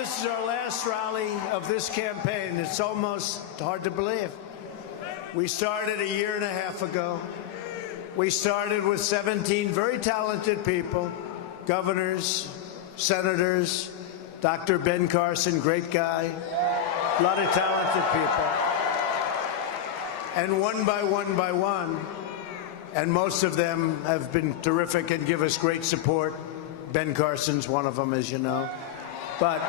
this is our last rally of this campaign. It's almost hard to believe. We started a year and a half ago. We started with 17 very talented people, governors, senators, Dr. Ben Carson, great guy, a lot of talented people. And one by one, and most of them have been terrific and give us great support. Ben Carson's one of them, as you know. But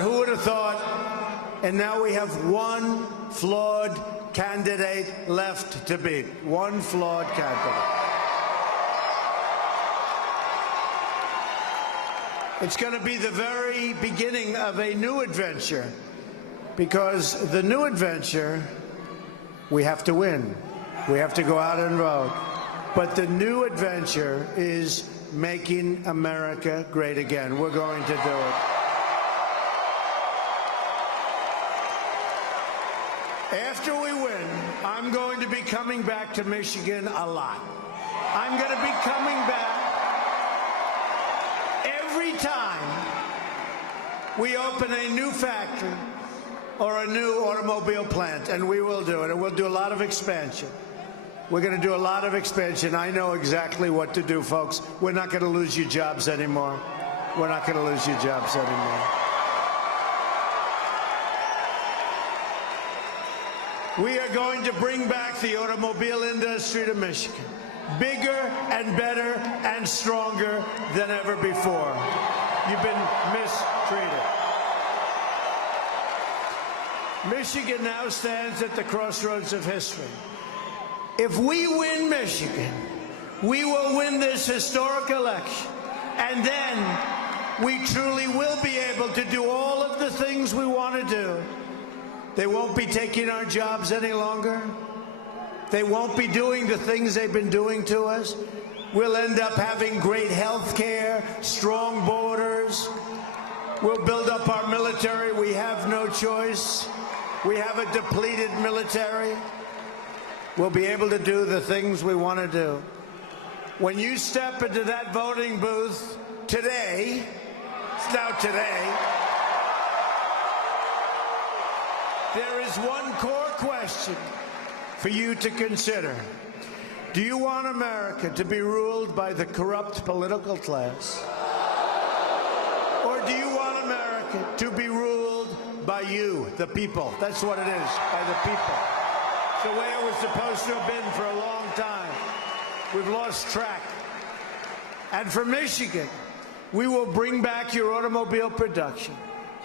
who would have thought? And now we have one flawed candidate left to beat. One flawed candidate. It's going to be the very beginning of a new adventure, because the new adventure, we have to win. We have to go out and vote. But the new adventure is making America great again. We're going to do it. After we win, I'm going to be coming back to Michigan a lot. I'm going to be coming back every time we open a new factory or a new automobile plant, and we will do it. And we'll do a lot of expansion. We're going to do a lot of expansion. I know exactly what to do, folks. We're not going to lose your jobs anymore. We're not going to lose your jobs anymore. We are going to bring back the automobile industry to Michigan, bigger and better and stronger than ever before. You've been mistreated. Michigan now stands at the crossroads of history. If we win Michigan, we will win this historic election, and then we truly will be able to do all of the things we want to do. They won't be taking our jobs any longer. They won't be doing the things they've been doing to us. We'll end up having great health care, strong borders. We'll build up our military. We have no choice. We have a depleted military. We'll be able to do the things we want to do. When you step into that voting booth today, it's now today, there is one core question for you to consider. Do you want America to be ruled by the corrupt political class? Or do you want America to be ruled by you, the people? That's what it is, by the people. The way it was supposed to have been for a long time. We've lost track. And for Michigan, we will bring back your automobile production,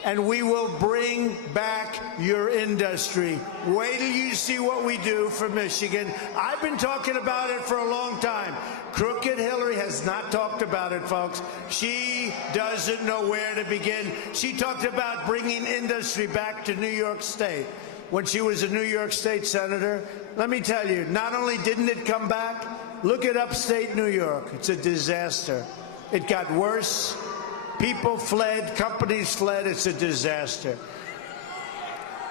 and we will bring back your industry. Wait till you see what we do for Michigan. I've been talking about it for a long time. Crooked Hillary has not talked about it, folks. She doesn't know where to begin. She talked about bringing industry back to New York State when she was a New York State senator. Let me tell you, not only didn't it come back, look at upstate New York. It's a disaster. It got worse. People fled, companies fled. It's a disaster.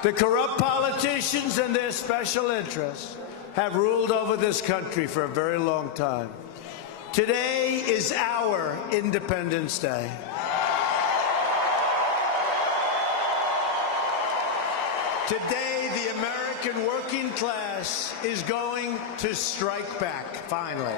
The corrupt politicians and their special interests have ruled over this country for a very long time. Today is our Independence Day. Today, the American working class is going to strike back, finally.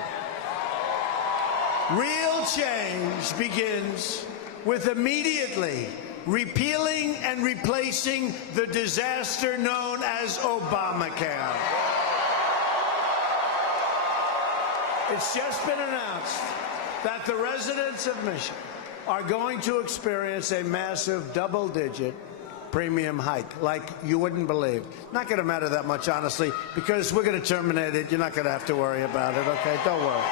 Real change begins with immediately repealing and replacing the disaster known as Obamacare. It's just been announced that the residents of Michigan are going to experience a massive double-digit premium hike like you wouldn't believe. Not going to matter that much, honestly, because we're going to terminate it. You're not going to have to worry about it, okay? Don't worry.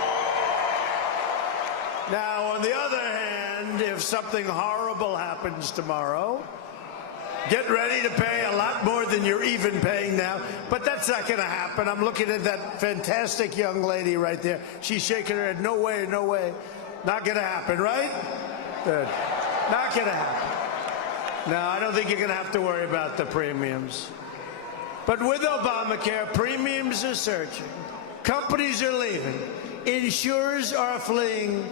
Now, on the other hand, if something horrible happens tomorrow, get ready to pay a lot more than you're even paying now. But that's not going to happen. I'm looking at that fantastic young lady right there. She's shaking her head. No way, no way. Not going to happen, right? Good. Not going to happen. No, I don't think you're going to have to worry about the premiums. But with Obamacare, premiums are surging. Companies are leaving. Insurers are fleeing.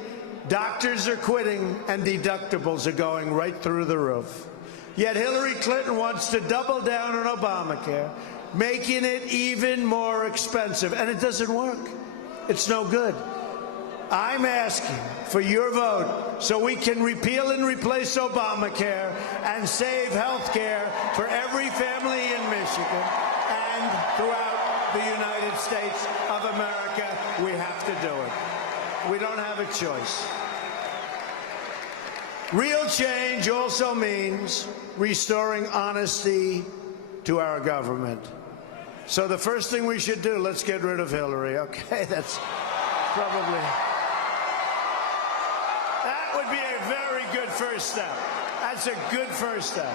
Doctors are quitting, and deductibles are going right through the roof. Yet Hillary Clinton wants to double down on Obamacare, making it even more expensive. And it doesn't work. It's no good. I'm asking for your vote so we can repeal and replace Obamacare and save health care for every family in Michigan and throughout the United States of America. We have to do it. We don't have a choice. Real change also means restoring honesty to our government. So the first thing we should do, let's get rid of Hillary. Okay, that's probably... That would be a very good first step. That's a good first step.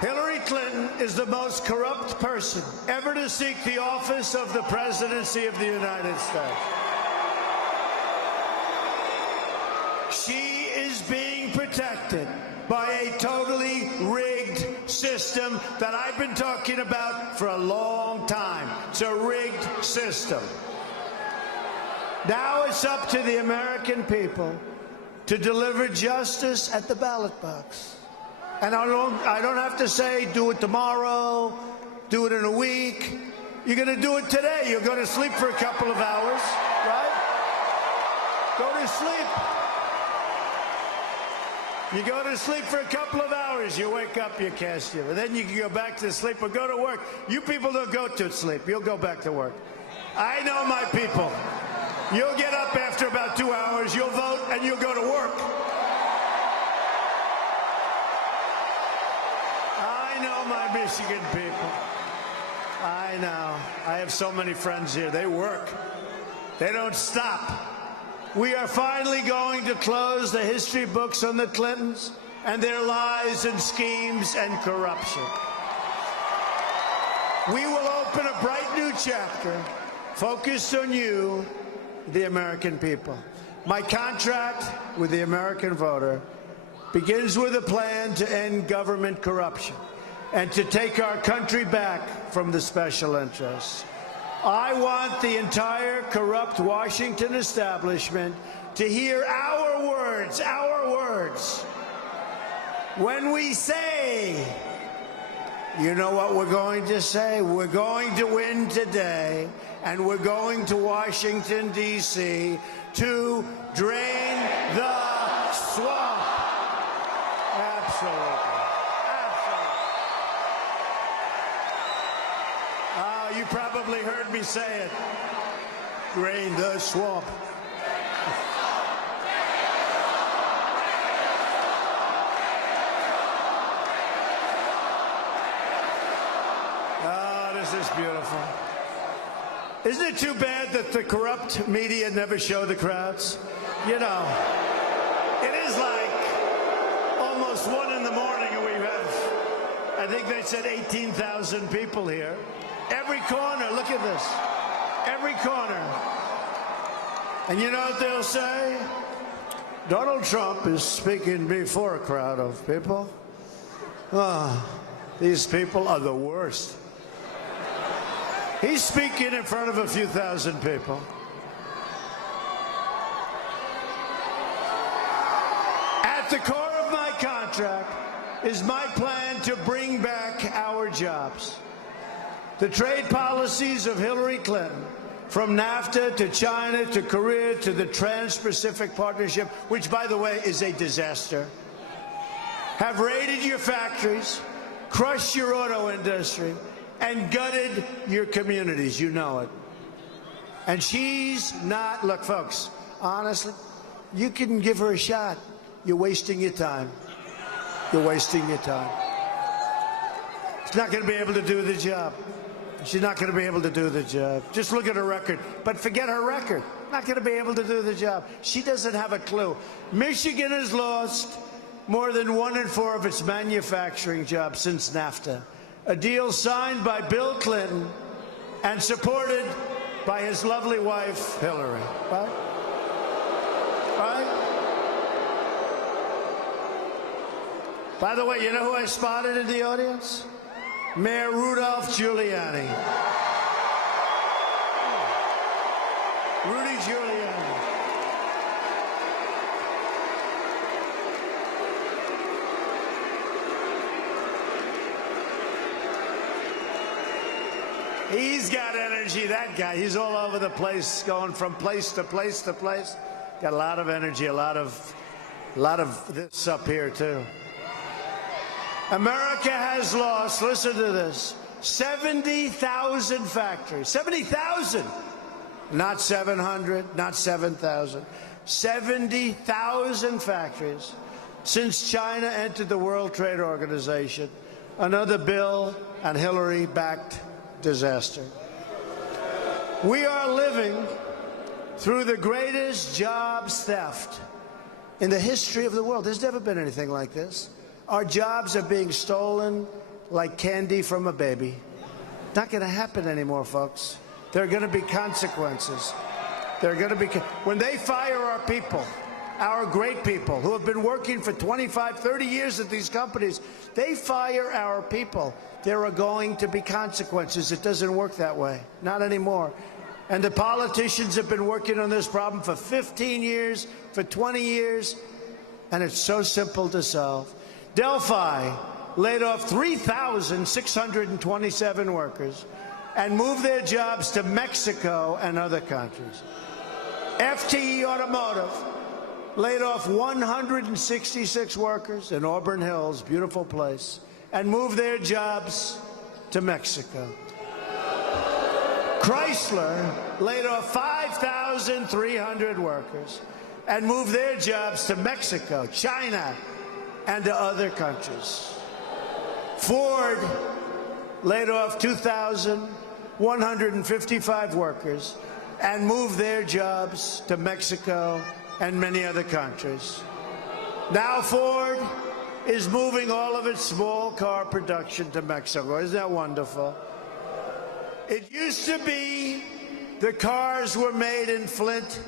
Hillary Clinton is the most corrupt person ever to seek the office of the presidency of the United States. She is being protected by a totally rigged system that I've been talking about for a long time. It's a rigged system. Now it's up to the American people to deliver justice at the ballot box. And I don't have to say, do it tomorrow, do it in a week. You're going to do it today. You're going to sleep for a couple of hours, right? Go to sleep. You go to sleep for a couple of hours. You wake up, you cast your. Then you can go back to sleep or go to work. You people don't go to sleep. You'll go back to work. I know my people. You'll get up after about 2 hours. You'll vote, and you'll go to work. I know my Michigan people. I know. I have so many friends here. They work. They don't stop. We are finally going to close the history books on the Clintons and their lies and schemes and corruption. We will open a bright new chapter focused on you, the American people. My contract with the American voter begins with a plan to end government corruption and to take our country back from the special interests. I want the entire corrupt Washington establishment to hear our words, when we say, you know what we're going to say? We're going to win today, and we're going to Washington, D.C. to drain the swamp. Absolutely. You probably heard me say it. Drain the swamp. Oh, this is beautiful. Isn't it too bad that the corrupt media never show the crowds? You know, it is like almost 1 in the morning and we have, I think they said 18,000 people here. Every corner, look at this. Every corner. And you know what they'll say? Donald Trump is speaking before a crowd of people. Oh, these people are the worst. He's speaking in front of a few thousand people. At the core of my contract is my plan to bring back our jobs. The trade policies of Hillary Clinton, from NAFTA to China to Korea to the Trans-Pacific Partnership, which, by the way, is a disaster, have raided your factories, crushed your auto industry, and gutted your communities. You know it. And she's not, look, folks, honestly, you can give her a shot. You're wasting your time. You're wasting your time. She's not going to be able to do the job. She's not going to be able to do the job. Just look at her record. But forget her record. Not going to be able to do the job. She doesn't have a clue. Michigan has lost more than 1 in 4 of its manufacturing jobs since NAFTA, a deal signed by Bill Clinton and supported by his lovely wife, Hillary. Right? Right? By the way, you know who I spotted in the audience? Mayor Rudolph Giuliani. Rudy Giuliani. He's got energy, that guy. He's all over the place, going from place to place to place. Got a lot of energy, a lot of this up here, too. America has lost, listen to this, 70,000 factories. 70,000! Not 700, not 7,000. 70,000 factories since China entered the World Trade Organization. Another Bill and Hillary-backed disaster. We are living through the greatest jobs theft in the history of the world. There's never been anything like this. Our jobs are being stolen like candy from a baby. Not going to happen anymore, folks. There are going to be consequences. There are going to be, when they fire our people, our great people who have been working for 25, 30 years at these companies, they fire our people. There are going to be consequences. It doesn't work that way. Not anymore. And the politicians have been working on this problem for 15 years, for 20 years, and it's so simple to solve. Delphi laid off 3,627 workers and moved their jobs to Mexico and other countries. FTE Automotive laid off 166 workers in Auburn Hills, beautiful place, and moved their jobs to Mexico. Chrysler laid off 5,300 workers and moved their jobs to Mexico, China, and to other countries. Ford laid off 2,155 workers and moved their jobs to Mexico and many other countries. Now Ford is moving all of its small car production to Mexico. Isn't that wonderful? It used to be the cars were made in Flint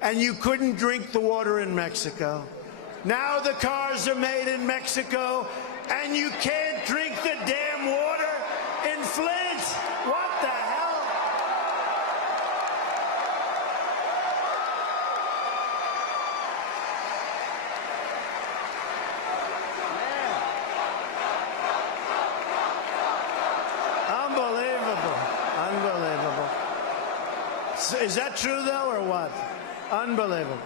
and you couldn't drink the water in Mexico. Now the cars are made in Mexico and you can't drink the damn water in Flint. What the hell? Unbelievable. Unbelievable. Is that true, though, or what? Unbelievable.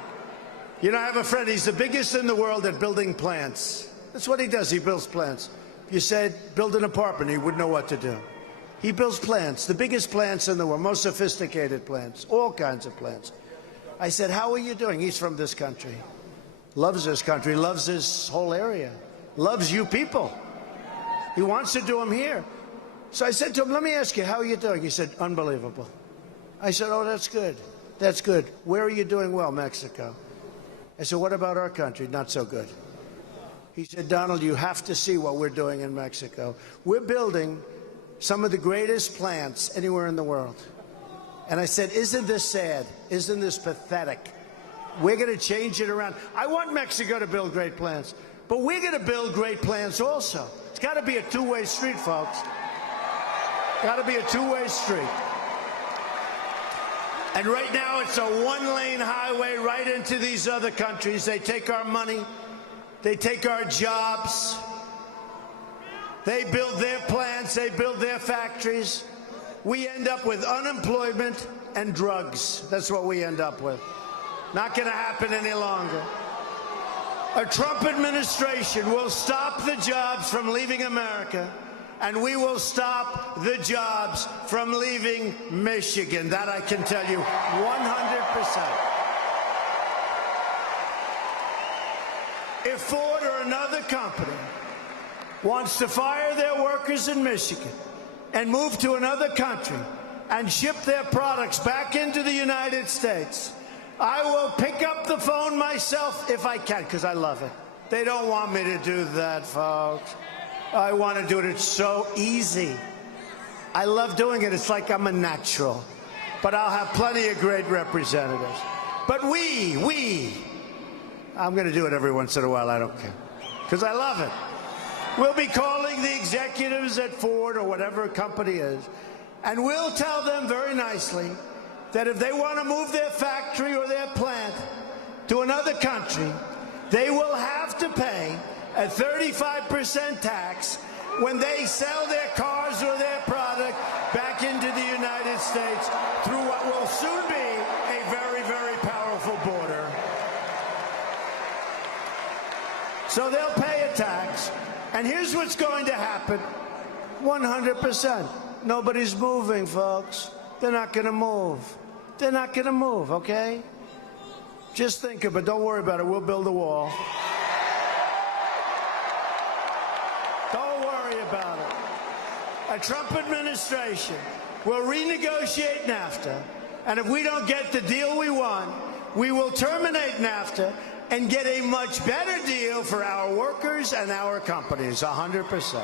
You know, I have a friend. He's the biggest in the world at building plants. That's what he does. He builds plants. If you said, build an apartment, he wouldn't know what to do. He builds plants, the biggest plants in the world, most sophisticated plants, all kinds of plants. I said, how are you doing? He's from this country. Loves this country, loves this whole area, loves you people. He wants to do them here. So I said to him, let me ask you, how are you doing? He said, unbelievable. I said, oh, that's good. That's good. Where are you doing well? Mexico. I said, what about our country? Not so good. He said, Donald, you have to see what we're doing in Mexico. We're building some of the greatest plants anywhere in the world. And I said, isn't this sad? Isn't this pathetic? We're going to change it around. I want Mexico to build great plants, but we're going to build great plants also. It's got to be a two-way street, folks. Got to be a two-way street. And right now, it's a one-lane highway right into these other countries. They take our money. They take our jobs. They build their plants. They build their factories. We end up with unemployment and drugs. That's what we end up with. Not going to happen any longer. A Trump administration will stop the jobs from leaving America, and we will stop the jobs from leaving Michigan. That I can tell you 100%. If Ford or another company wants to fire their workers in Michigan and move to another country and ship their products back into the United States, I will pick up the phone myself if I can, because I love it. They don't want me to do that, folks. I want to do it. It's so easy. I love doing it. It's like I'm a natural. But I'll have plenty of great representatives. But we I'm going to do it every once in a while. I don't care. Because I love it. We'll be calling the executives at Ford or whatever company is, and we'll tell them very nicely that if they want to move their factory or their plant to another country, they will have to pay a 35% tax when they sell their cars or their product back into the United States through what will soon be a very, very powerful border. So they'll pay a tax, and here's what's going to happen. 100%. Nobody's moving, folks. They're not going to move. They're not going to move, okay? Just think of it. Don't worry about it. We'll build a wall. Don't worry about it. A Trump administration will renegotiate NAFTA, and if we don't get the deal we want, we will terminate NAFTA and get a much better deal for our workers and our companies, 100%.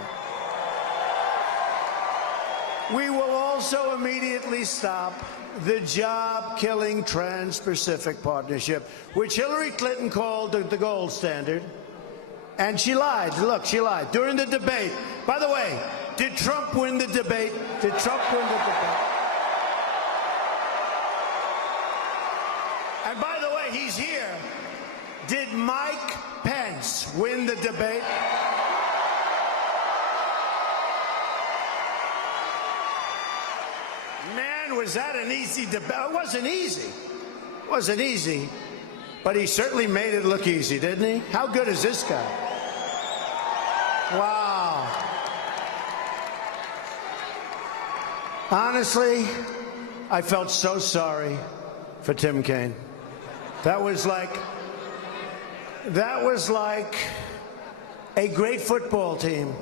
We will also immediately stop the job-killing Trans-Pacific Partnership, which Hillary Clinton called the gold standard. And she lied. Look, she lied. During the debate. By the way, did Trump win the debate? Did Trump win the debate? And by the way, he's here. Did Mike Pence win the debate? Man, was that an easy debate? It wasn't easy. It wasn't easy. But he certainly made it look easy, didn't he? How good is this guy? Wow. Honestly, I felt so sorry for Tim Kaine. That was like a great football team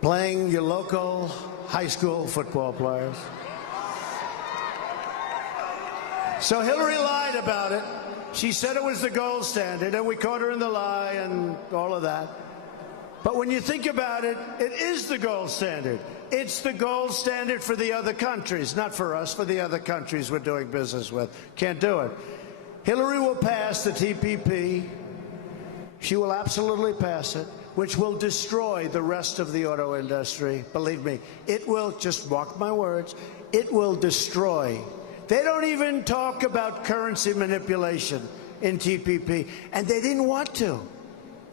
playing your local high school football players. So Hillary lied about it. She said it was the gold standard, and we caught her in the lie and all of that. But when you think about it, it is the gold standard. It's the gold standard for the other countries, not for us, for the other countries we're doing business with. Can't do it. Hillary will pass the TPP. She will absolutely pass it, which will destroy the rest of the auto industry. Believe me, it will, just mark my words, it will destroy. They don't even talk about currency manipulation in TPP, and they didn't want to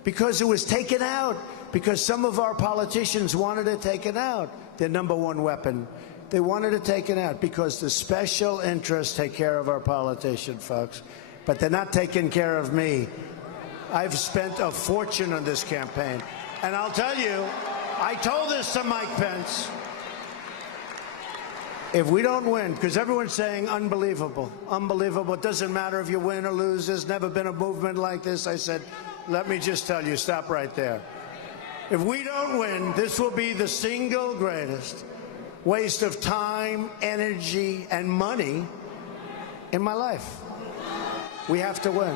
because it was taken out, because some of our politicians wanted it taken out, their number one weapon. They wanted it taken out because the special interests take care of our politicians, folks, but they're not taking care of me. I've spent a fortune on this campaign, and I'll tell you, I told this to Mike Pence. If we don't win, because everyone's saying unbelievable, unbelievable, it doesn't matter if you win or lose, there's never been a movement like this. I said, let me just tell you, stop right there. If we don't win, this will be the single greatest waste of time, energy, and money in my life. We have to win.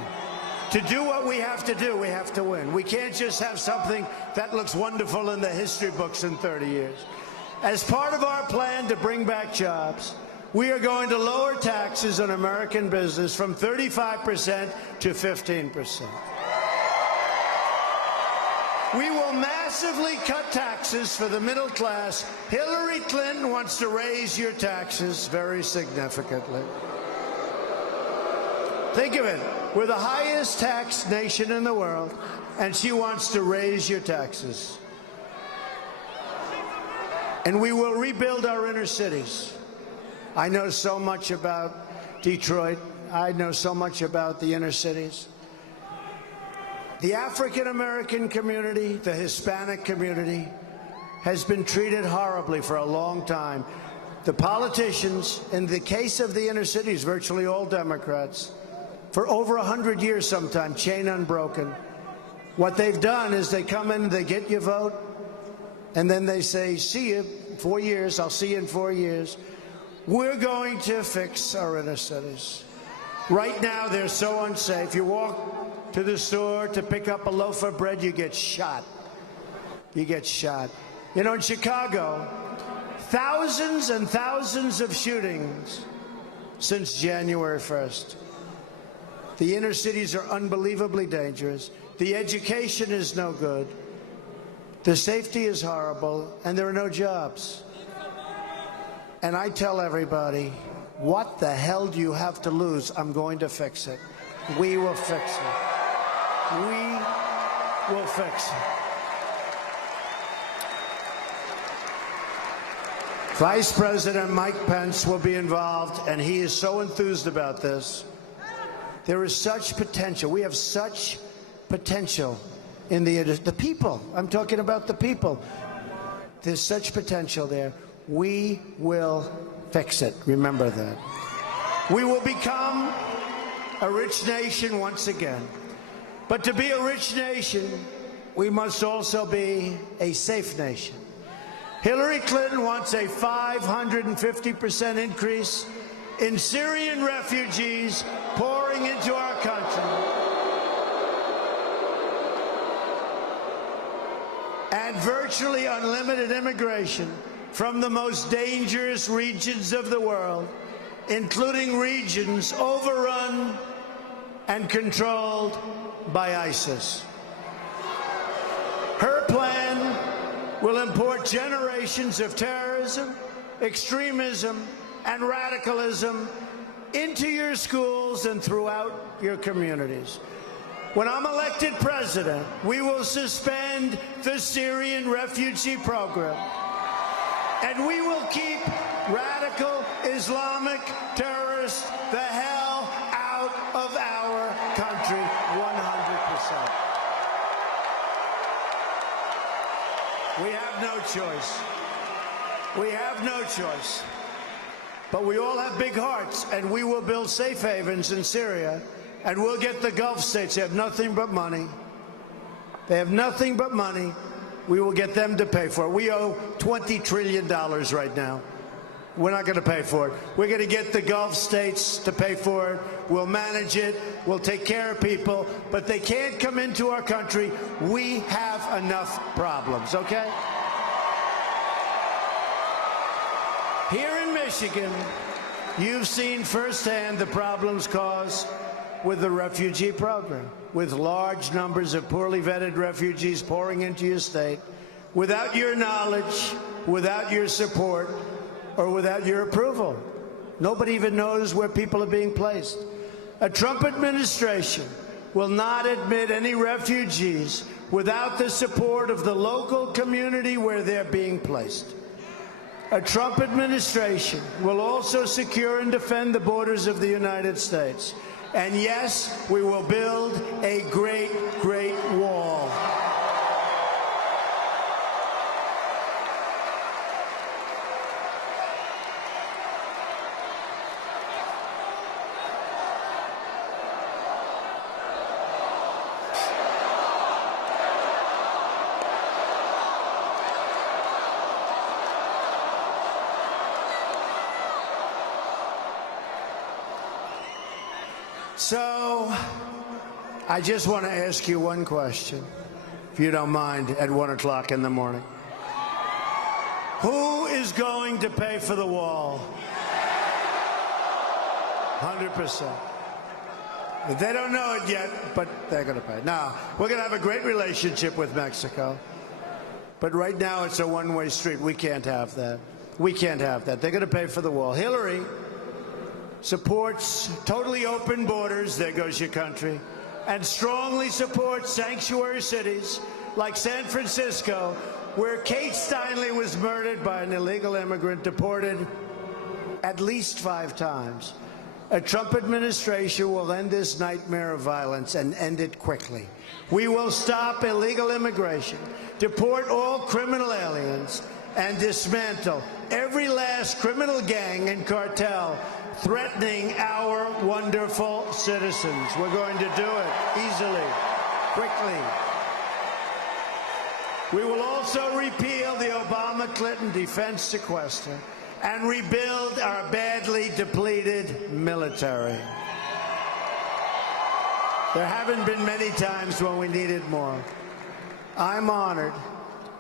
To do what we have to do, we have to win. We can't just have something that looks wonderful in the history books in 30 years. As part of our plan to bring back jobs, we are going to lower taxes on American business from 35% to 15%. We will massively cut taxes for the middle class. Hillary Clinton wants to raise your taxes very significantly. Think of it. We're the highest taxed nation in the world, and she wants to raise your taxes. And we will rebuild our inner cities. I know so much about Detroit. I know so much about the inner cities. The African-American community, the Hispanic community, has been treated horribly for a long time. The politicians, in the case of the inner cities, virtually all Democrats, for over 100 years sometimes, chain unbroken. What they've done is they come in, they get your vote, and then they say, see you in 4 years, I'll see you in 4 years. We're going to fix our inner cities. Right now, they're so unsafe. You walk to the store to pick up a loaf of bread, you get shot. You get shot. You know, in Chicago, thousands and thousands of shootings since January 1st. The inner cities are unbelievably dangerous. The education is no good. The safety is horrible, and there are no jobs. And I tell everybody, what the hell do you have to lose? I'm going to fix it. We will fix it. We will fix it. Vice President Mike Pence will be involved, and he is so enthused about this. There is such potential. We have such potential in the people. I'm talking about the people. There's such potential there. We will fix it. Remember that. We will become a rich nation once again. But to be a rich nation, we must also be a safe nation. Hillary Clinton wants a 550% increase in Syrian refugees pouring into our country. And virtually unlimited immigration from the most dangerous regions of the world, including regions overrun and controlled by ISIS. Her plan will import generations of terrorism, extremism, and radicalism into your schools and throughout your communities. When I'm elected president, we will suspend the Syrian refugee program, and we will keep radical Islamic terrorists the hell out of our country 100%. We have no choice. We have no choice. But we all have big hearts, and we will build safe havens in Syria, and we'll get the Gulf states. They have nothing but money. They have nothing but money. We will get them to pay for it. We owe $20 trillion right now. We're not going to pay for it. We're going to get the Gulf states to pay for it. We'll manage it. We'll take care of people. But they can't come into our country. We have enough problems, okay? Here in Michigan, you've seen firsthand the problems caused with the refugee program, with large numbers of poorly vetted refugees pouring into your state, without your knowledge, without your support, or without your approval. Nobody even knows where people are being placed. A Trump administration will not admit any refugees without the support of the local community where they're being placed. A Trump administration will also secure and defend the borders of the United States. And yes, we will build a great, great wall. So, I just want to ask you one question, if you don't mind, at 1 o'clock in the morning. Who is going to pay for the wall? 100%. They don't know it yet, but they're going to pay. Now, we're going to have a great relationship with Mexico, but right now it's a one-way street. We can't have that. We can't have that. They're going to pay for the wall. Hillary supports totally open borders, there goes your country, and strongly supports sanctuary cities like San Francisco, where Kate Steinle was murdered by an illegal immigrant, deported at least 5 times. A Trump administration will end this nightmare of violence and end it quickly. We will stop illegal immigration, deport all criminal aliens, and dismantle every last criminal gang and cartel threatening our wonderful citizens. We're going to do it easily, quickly. We will also repeal the Obama-Clinton defense sequester and rebuild our badly depleted military. There haven't been many times when we needed more. I'm honored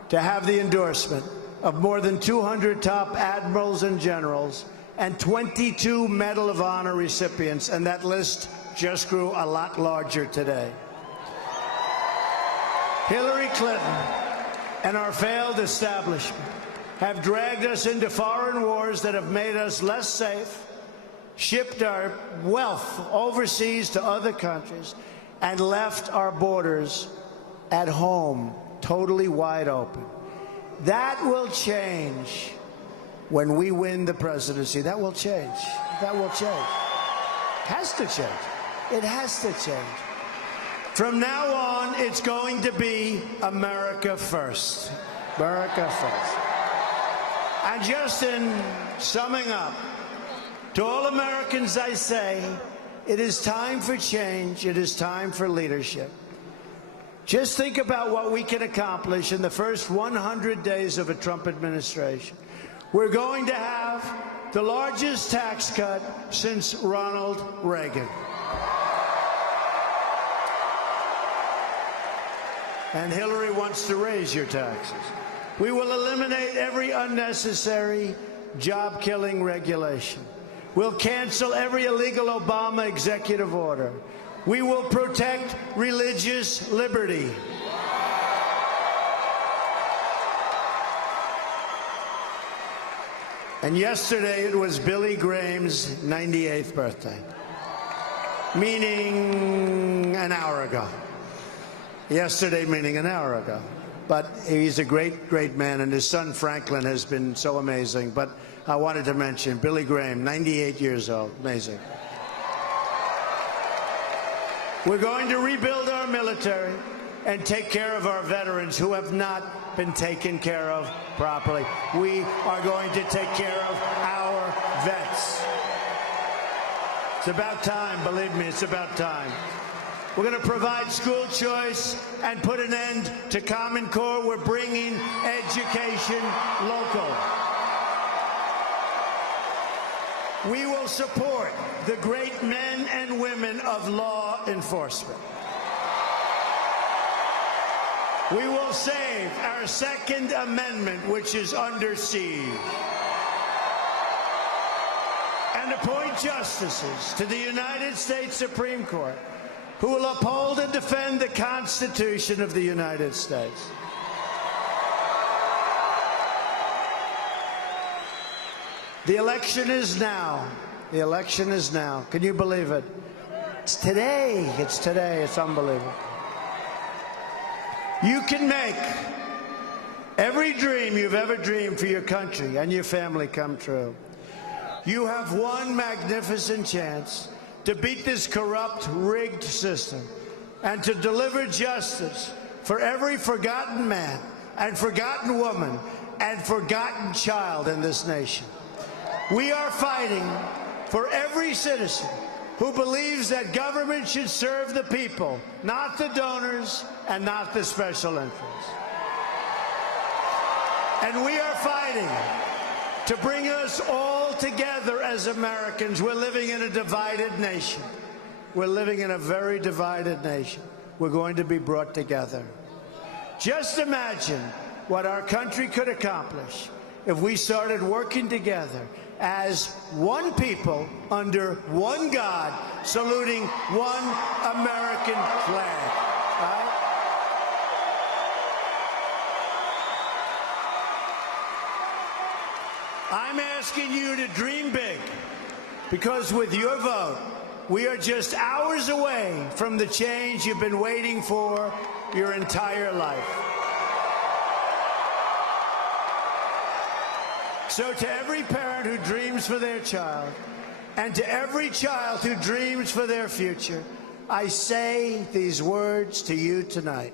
to have the endorsement of more than 200 top admirals and generals and 22 Medal of Honor recipients, and that list just grew a lot larger today. Hillary Clinton and our failed establishment have dragged us into foreign wars that have made us less safe, shipped our wealth overseas to other countries, and left our borders at home totally wide open. That will change when we win the presidency. That will change. That will change. It has to change. It has to change. From now on, it's going to be America first. America first. And just in summing up, to all Americans I say, it is time for change. It is time for leadership. Just think about what we can accomplish in the first 100 days of a Trump administration. We're going to have the largest tax cut since Ronald Reagan. And Hillary wants to raise your taxes. We will eliminate every unnecessary job-killing regulation. We'll cancel every illegal Obama executive order. We will protect religious liberty. And yesterday it was Billy Graham's 98th birthday, meaning an hour ago. Yesterday meaning an hour ago. But he's a great, great man, and his son Franklin has been so amazing. But I wanted to mention Billy Graham, 98 years old, amazing. We're going to rebuild our military and take care of our veterans who have not been taken care of properly. We are going to take care of our vets. It's about time, believe me, it's about time. We're going to provide school choice and put an end to Common Core. We're bringing education local. We will support the great men and women of law enforcement. We will save our Second Amendment, which is under siege, and appoint justices to the United States Supreme Court who will uphold and defend the Constitution of the United States. The election is now. The election is now. Can you believe it? It's today. It's today. It's unbelievable. You can make every dream you've ever dreamed for your country and your family come true. You have one magnificent chance to beat this corrupt, rigged system and to deliver justice for every forgotten man and forgotten woman and forgotten child in this nation. We are fighting for every citizen who believes that government should serve the people, not the donors and not the special interests. And we are fighting to bring us all together as Americans. We're living in a divided nation. We're living in a very divided nation. We're going to be brought together. Just imagine what our country could accomplish if we started working together as one people under one God, saluting one American flag. Right? I'm asking you to dream big, because with your vote, we are just hours away from the change you've been waiting for your entire life. So to every parent who dreams for their child, and to every child who dreams for their future, I say these words to you tonight.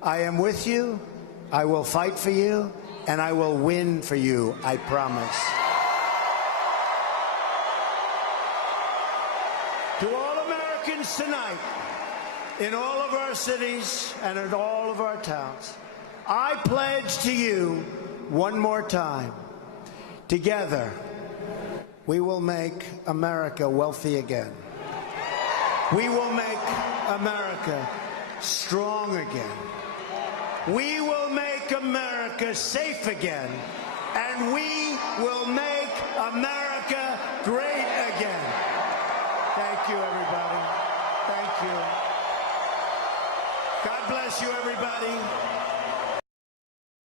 I am with you, I will fight for you, and I will win for you, I promise. To all Americans tonight, in all of our cities and in all of our towns, I pledge to you one more time, together, we will make America wealthy again. We will make America strong again. We will make America safe again. And we will make America great again. Thank you, everybody. bless you, everybody.